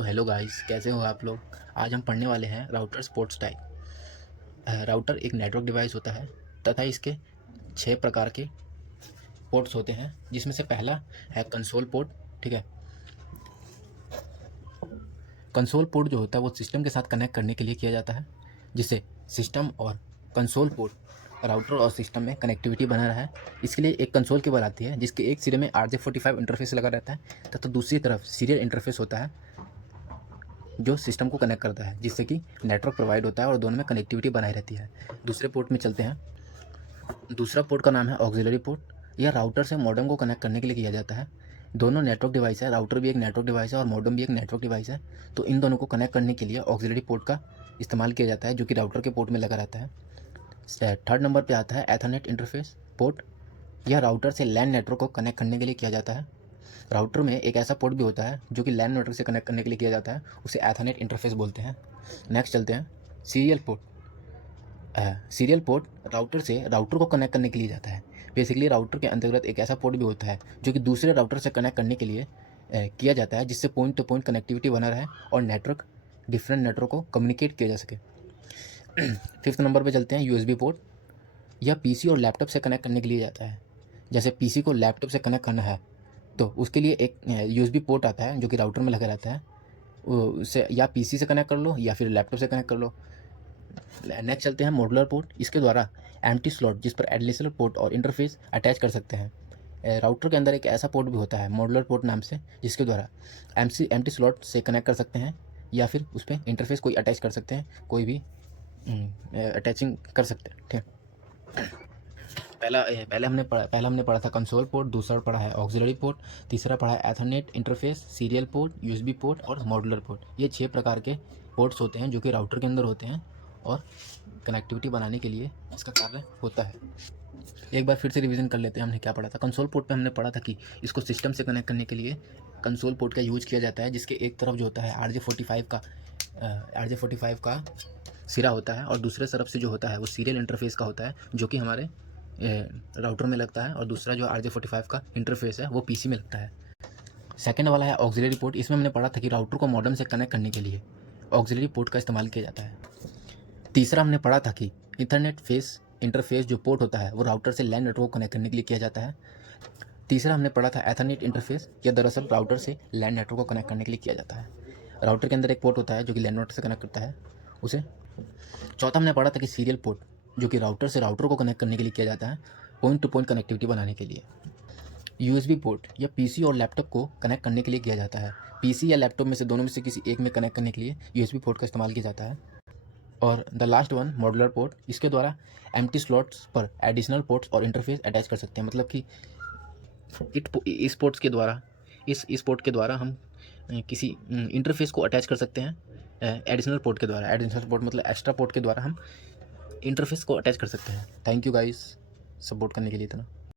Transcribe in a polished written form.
तो hello guys, कैसे हो आप लोग। आज हम पढ़ने वाले हैं राउटर पोर्ट्स टाइप। राउटर एक नेटवर्क डिवाइस होता है तथा इसके 6 प्रकार के पोर्ट्स होते हैं, जिसमें से पहला है कंसोल पोर्ट। ठीक है, कंसोल पोर्ट जो होता है वो सिस्टम के साथ कनेक्ट करने के लिए किया जाता है, जिससे सिस्टम और कंसोल पोर्ट राउटर और सिस्टम में कनेक्टिविटी बना रहा है। इसके लिए एक कंसोल केबल आती है, जिसके एक सिरे में RJ45 इंटरफेस लगा रहता है तथा दूसरी तरफ सीरियल इंटरफेस होता है जो सिस्टम को कनेक्ट करता है, जिससे कि नेटवर्क प्रोवाइड होता है और दोनों में कनेक्टिविटी बनाई रहती है। दूसरे पोर्ट में चलते हैं। दूसरा पोर्ट का नाम है ऑक्सिलरी पोर्ट। यह राउटर से मॉडेम को कनेक्ट करने के लिए किया जाता है। दोनों नेटवर्क डिवाइस है, राउटर भी एक नेटवर्क डिवाइस है और मॉडेम भी एक नेटवर्क डिवाइस है। तो इन दोनों को कनेक्ट करने के लिए ऑक्सिलरी पोर्ट का इस्तेमाल किया जाता है, जो कि राउटर के पोर्ट में लगा रहता है। थर्ड नंबर पर आता है एथरनेट इंटरफेस पोर्ट। यह राउटर से लैन नेटवर्क को कनेक्ट करने के लिए किया जाता है। राउटर में एक ऐसा पोर्ट भी होता है जो कि लैन नेटवर्क से कनेक्ट करने के लिए किया जाता है, उसे एथरनेट इंटरफेस बोलते हैं। नेक्स्ट चलते हैं serial port. Serial port router से राउटर को कनेक्ट करने के लिए जाता है। बेसिकली राउटर के अंतर्गत एक ऐसा पोर्ट भी होता है जो कि दूसरे राउटर से कनेक्ट करने के लिए किया जाता है, जिससे पॉइंट टू पॉइंट कनेक्टिविटी बना रहे और डिफरेंट नेटवर्क को कम्युनिकेट किया जा सके। फिफ्थ नंबर पे चलते हैं USB पोर्ट। यह PC और लैपटॉप से कनेक्ट करने के लिए जाता है। जैसे PC को लैपटॉप से कनेक्ट करना है तो उसके लिए एक USB पोर्ट आता है जो कि राउटर में लगा रहता है। उससे या PC से कनेक्ट कर लो या फिर लैपटॉप से कनेक्ट कर लो। नेक्स्ट चलते हैं मॉड्यूलर पोर्ट। इसके द्वारा एम्प्टी स्लॉट, जिस पर एडिशनल पोर्ट और इंटरफेस अटैच कर सकते हैं। राउटर के अंदर एक ऐसा पोर्ट भी होता है मॉड्यूलर पोर्ट नाम से, जिसके द्वारा एम्प्टी स्लॉट से कनेक्ट कर सकते हैं या फिर उस पर इंटरफेस कोई अटैच कर सकते हैं, कोई भी अटैचिंग कर सकते हैं। ठीक है, पहले हमने पढ़ा था कंसोल पोर्ट, दूसरा पढ़ा है ऑक्सिलरी पोर्ट, तीसरा पढ़ा है Ethernet interface, serial port, USB port और मॉड्यूलर पोर्ट। ये 6 प्रकार के पोर्ट्स होते हैं जो कि राउटर के अंदर होते हैं और कनेक्टिविटी बनाने के लिए इसका कार्य होता है। एक बार फिर से रिवीजन कर लेते हैं हमने क्या पढ़ा था। कंसोल पोर्ट पे हमने पढ़ा था कि इसको सिस्टम से कनेक्ट करने के लिए कंसोल पोर्ट का यूज किया जाता है, जिसके एक तरफ जो होता है RJ45 का सिरा होता है और दूसरे तरफ से जो होता है वो सीरियल इंटरफेस का होता है, जो कि हमारे राउटर में लगता है, और दूसरा जो RJ45 का इंटरफेस है वो PC में लगता है। सेकंड वाला है ऑक्सिलरी पोर्ट। इसमें हमने पढ़ा था कि राउटर को मॉडेम से कनेक्ट करने के लिए ऑक्सिलरी पोर्ट का इस्तेमाल किया जाता है। तीसरा हमने पढ़ा था कि इंटरनेट फेस इंटरफेस जो पोर्ट होता है वो राउटर से लैन नेटवर्क को कनेक्ट करने के लिए किया जाता है। तीसरा हमने पढ़ा था एथरनेट इंटरफेस। यह दरअसल राउटर से लैन नेटवर्क को कनेक्ट करने के लिए किया जाता है। राउटर के अंदर एक पोर्ट होता है जो कि लैन नेटवर्क से कनेक्ट करता है उसे। चौथा हमने पढ़ा था कि सीरियल पोर्ट, जो कि राउटर से राउटर को कनेक्ट करने के लिए किया जाता है, पॉइंट टू पॉइंट कनेक्टिविटी बनाने के लिए। USB पोर्ट यह PC और लैपटॉप को कनेक्ट करने के लिए किया जाता है। PC या लैपटॉप में से दोनों में से किसी एक में कनेक्ट करने के लिए USB पोर्ट का इस्तेमाल किया जाता है। और the last one modular port. इसके द्वारा empty slots per additional ports और इंटरफेस अटैच कर सकते हैं। मतलब कि इस पोर्ट के द्वारा हम किसी इंटरफेस को अटैच कर सकते हैं एडिशनल पोर्ट के द्वारा। एडिशनल पोर्ट मतलब एक्स्ट्रा पोर्ट के द्वारा हम इंटरफेस को अटैच कर सकते हैं। थैंक यू गाइस, सपोर्ट करने के लिए इतना।